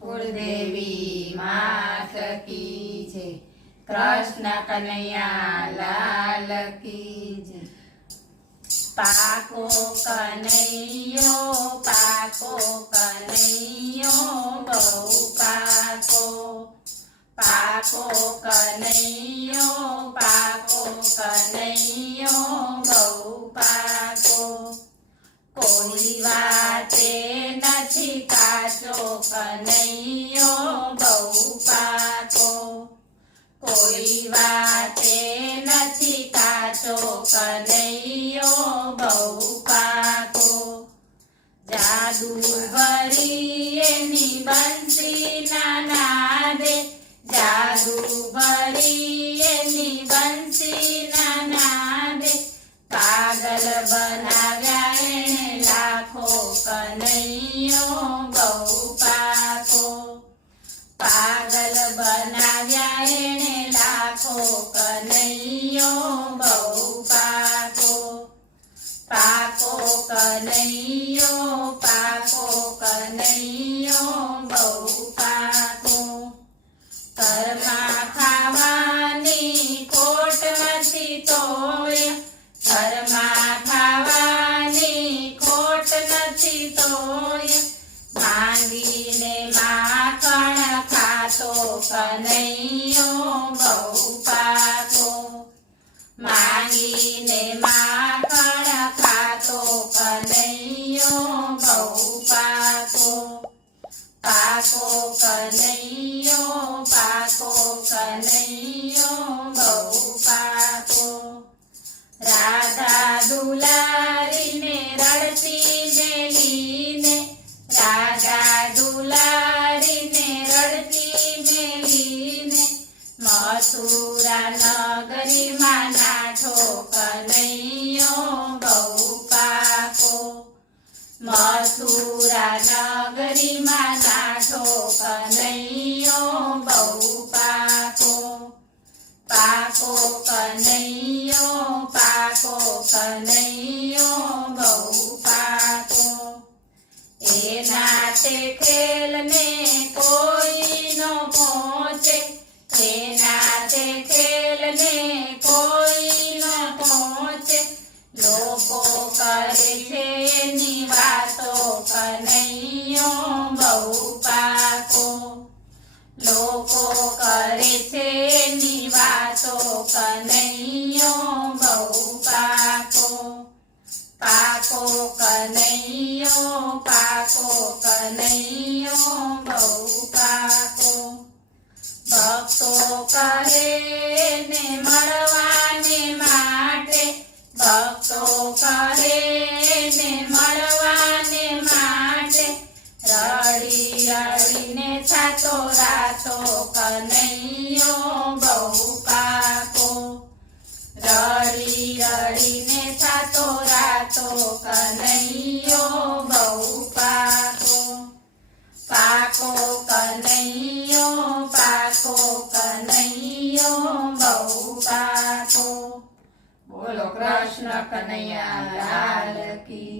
કુળદેવી માત કી જય. કૃષ્ણ કનૈયા લાલ કી જય. પાકો કનૈયો બહુ પાકો. પાકો કનૈયો બહુ પાકો. કોઈ વાતે નથી કાચો કનૈયો બહુ પાકો. કોઈ વાતે નથી કાચો કનૈયો બહુ પાકો. જાદુ ભરી એની બંસી નાના દે. જાદુ ભરી એની બંસી નાના દે. પાગલ બનાવ્યા એણે લાખો કનૈયો બહુ પાકો. પાગલ બનાવ્યા એણે લાખો કનૈયો બહુ પાકો. પાકો કનૈયો બહુ પાકો. ઘરમાં ખાવાની ખોટ નથી તોય. ઘરમાં ખાવાની ખોટ નથી તોય. માંગીને માખણ ખાતો કનૈયો બહુ પાકો. માંગીને માખણ ખાતો કનૈયો બહુ પાકો. પાકો કનૈયો બહુ પાકો. રાધા દુલારીને રડતી મેલીને. રાધા દુલારીને રડતી મેલીને. મથુરા નગરીમાં નાઠો કનૈયો બહુ પાકો. મથુરા નગરીમાં નાઠો કનૈયો બહુ પાકો. પાકો કનૈયો બહુ પાકો. એના તે ખેલને કોઈ ન પહોંચે. એના તે ખેલને કોઈ ન પહોંચે. લોકો કરે છે એની વાતો કનૈયો બહુ પાકો. લોકો કરે છે એની વાતો કનૈયો બહુ પાકો. પાકો કનૈયો બહુ પાકો. ભક્તો કરે ને મળવાને માટે. ભક્તો કરે ને મળવાને માટે. રડી રડીને છાતો રાતો કનૈયો બહુ પાકો. રડી રડીને છાતો રાતો કનૈયો બહુ પાકો. પાકો કનૈયો બહુ પાકો. બોલો કૃષ્ણ કનૈયા લાલ કી